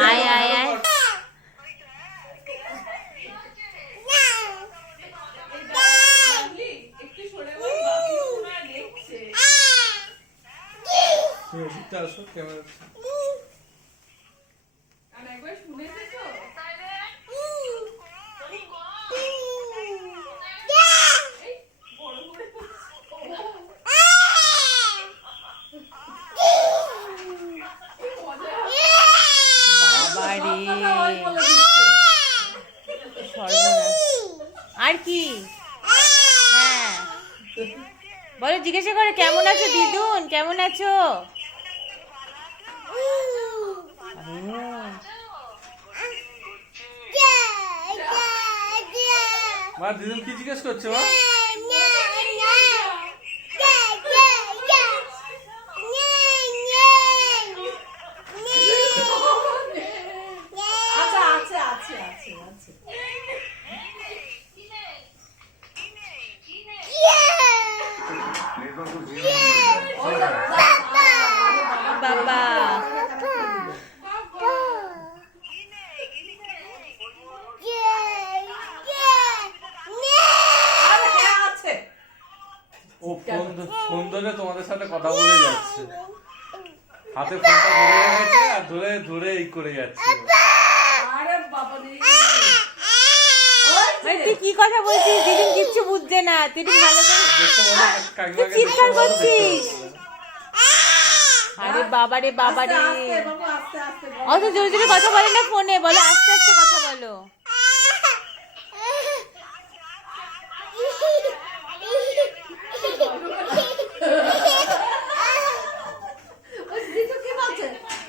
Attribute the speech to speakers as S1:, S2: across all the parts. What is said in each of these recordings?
S1: আয় আয় আয়
S2: মনে হয়
S3: ওদিকটা আসো ক্যামেরা
S2: আর একবার শুনেছে তো? এই, বড় করে বলছে। কি মজা হচ্ছে।
S1: বাবা রে
S2: কথা ওই বলে দিচ্ছে।
S1: সর্বনাশ আর কি? হ্যাঁ। বলো জিজ্ঞাসা করে কেমন আছো দিদুন? কেমন আছো?
S3: মা দিদুন কি জিজ্ঞেস করছ মা
S2: আচ্ছা, আছে, আছে, আছে, আছে। ওই তো,
S1: বাবা
S2: হ্যাঁ।
S3: ও ফোন ফোন ধরে তোমাদের সাথে কথা বলে যাচ্ছে হাতে ফোনটা ধরে রেখেছে আর ধরে ধরে এই করে যাচ্ছে
S2: আরে বাবা
S1: আরে তুই কি কথা বলছিস? দিদিন কিচ্ছু বুঝছে না। তুই ভালো করে তুই চিৎকার করছিস? আরে বাবা রে বাবা রে
S2: আস্তে, বাবু, আস্তে, আস্তে, বাবু।
S1: অত জোরে জোরে কথা বলে না ফোনে বলো আস্তে আস্তে কথা বলো
S2: ওই দিদু কি বলছে?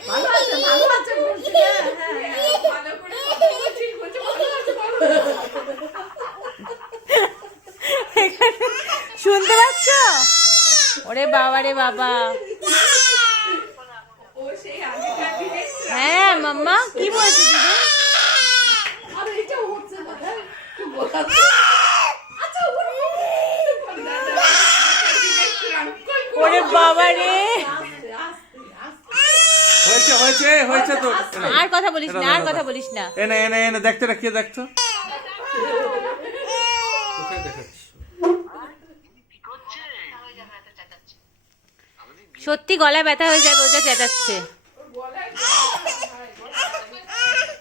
S2: ভালো আছে, ভালো আছে বলছে, হ্যাঁ, হ্যাঁ, হ্যাঁ। ভালো করে কথা বলছিস, বলছে ভালো আছে, ভালো আছে।
S1: শুনতে পাচ্ছ? ওরে বাবা রে বাবা। হ্যাঁ মাম্মা কি বলছে
S2: দাদা,
S1: ওরে বাবা রে।
S3: হয়েছে হয়েছে হয়েছে তো।
S1: আর কথা বলিস না আর কথা বলিস না।
S3: এনে এনে এনে দেখতে রাখিয়ে দেখতো।
S1: সত্যি গলা ব্যথা হয়ে যায় বোঝা চেঁচাচ্ছে।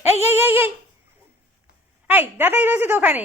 S1: এই এই এই এই। এই, দাদাই রয়েছে দোকানে